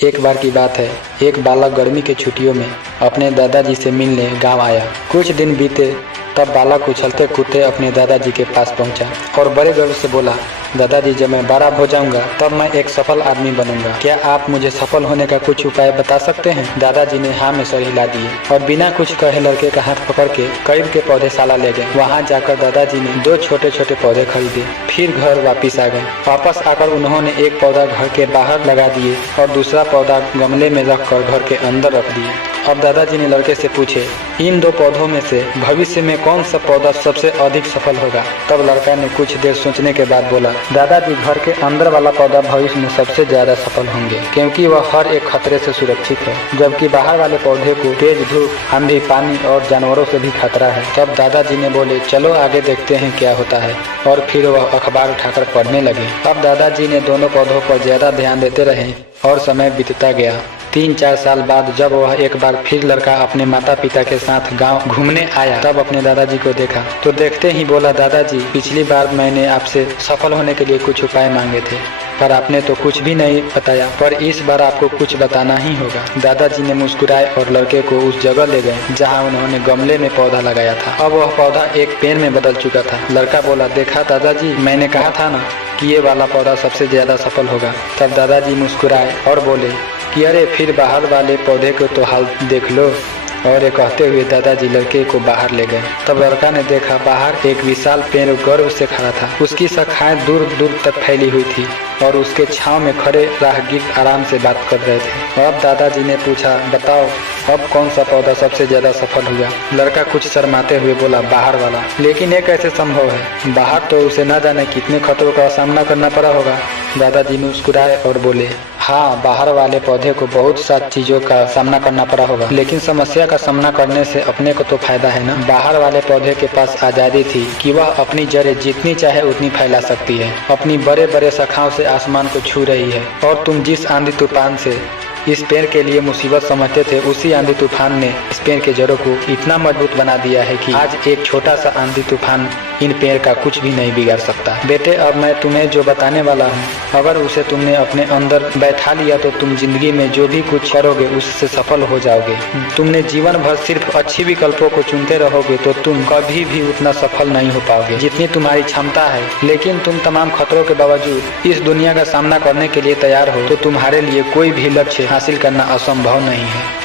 एक बार की बात है, एक बालक गर्मी के छुट्टियों में अपने दादाजी से मिलने गांव आया। कुछ दिन बीते तब बालक उछलते कूदते अपने दादाजी के पास पहुंचा और बड़े गर्व से बोला, दादाजी, जब मैं बड़ा हो जाऊंगा तब मैं एक सफल आदमी बनूंगा। क्या आप मुझे सफल होने का कुछ उपाय बता सकते हैं? दादाजी ने हाँ में सर हिला दिए और बिना कुछ कहे लड़के का हाथ पकड़ के करीब के पौधशाला ले गए। वहाँ जाकर दादाजी ने 2 छोटे छोटे पौधे खरीदे, फिर घर वापिस आ गए। वापस आकर उन्होंने एक पौधा घर के बाहर लगा दिए और दूसरा पौधा गमले में रखकर घर के अंदर रख दिए। अब दादाजी ने लड़के से पूछे, इन 2 पौधों में से भविष्य में कौन सा पौधा सबसे अधिक सफल होगा? तब लड़का ने कुछ देर सोचने के बाद बोला, दादाजी, घर के अंदर वाला पौधा भविष्य में सबसे ज्यादा सफल होंगे, क्योंकि वह हर एक खतरे से सुरक्षित है, जबकि बाहर वाले पौधे को तेज धूप, आंधी, पानी और जानवरों से भी खतरा है। तब दादाजी ने बोले, चलो आगे देखते हैं क्या होता है। और फिर वह अखबार उठाकर पढ़ने लगे। अब दादाजी ने दोनों पौधों पर ज्यादा ध्यान देते रहे और समय बीतता गया। 3-4 साल बाद जब वह एक बार फिर लड़का अपने माता पिता के साथ गांव घूमने आया, तब अपने दादाजी को देखा तो देखते ही बोला, दादाजी, पिछली बार मैंने आपसे सफल होने के लिए कुछ उपाय मांगे थे, पर आपने तो कुछ भी नहीं बताया, पर इस बार आपको कुछ बताना ही होगा। दादाजी ने मुस्कुराए और लड़के को उस जगह ले गए जहाँ उन्होंने गमले में पौधा लगाया था। अब वह पौधा एक पेड़ में बदल चुका था। लड़का बोला, देखा दादाजी, मैंने कहा था ना कि ये वाला पौधा सबसे ज्यादा सफल होगा। तब दादाजी मुस्कुराए और बोले कि अरे, फिर बाहर वाले पौधे को तो हाल देख लो। और ये कहते हुए दादाजी लड़के को बाहर ले गए। तब लड़का ने देखा, बाहर एक विशाल पेड़ गर्व से खड़ा था। उसकी शाखाएं दूर दूर तक फैली हुई थी और उसके छांव में खड़े राहगीर आराम से बात कर रहे थे। अब दादाजी ने पूछा, बताओ अब कौन सा पौधा सबसे ज्यादा सफल हुआ? लड़का कुछ शर्माते हुए बोला, बाहर वाला। लेकिन ये कैसे संभव है? बाहर तो उसे न जाने कितने खतरों का सामना करना पड़ा होगा। दादाजी मुस्कुराए और बोले, हाँ, बाहर वाले पौधे को बहुत सा चीजों का सामना करना पड़ा होगा, लेकिन समस्या का सामना करने से अपने को तो फायदा है ना। बाहर वाले पौधे के पास आजादी थी कि वह अपनी जड़ें जितनी चाहे उतनी फैला सकती है, अपनी बड़े बड़े शाखाओं से आसमान को छू रही है। और तुम जिस आंधी तूफान से इस पेड़ के लिए मुसीबत समझते थे, उसी आंधी तूफान ने इस पेड़ के जड़ों को इतना मजबूत बना दिया है कि आज एक छोटा सा आंधी तूफान इन पेड़ का कुछ भी नहीं बिगाड़ सकता। बेटे, अब मैं तुम्हें जो बताने वाला हूँ, अगर उसे तुमने अपने अंदर बैठा लिया तो तुम जिंदगी में जो भी कुछ करोगे उससे सफल हो जाओगे। तुमने जीवन भर सिर्फ अच्छी विकल्पों को चुनते रहोगे तो तुम कभी भी उतना सफल नहीं हो पाओगे जितनी तुम्हारी क्षमता है। लेकिन तुम तमाम खतरों के बावजूद इस दुनिया का सामना करने के लिए तैयार हो तो तुम्हारे लिए कोई भी लक्ष्य हासिल करना असंभव नहीं है।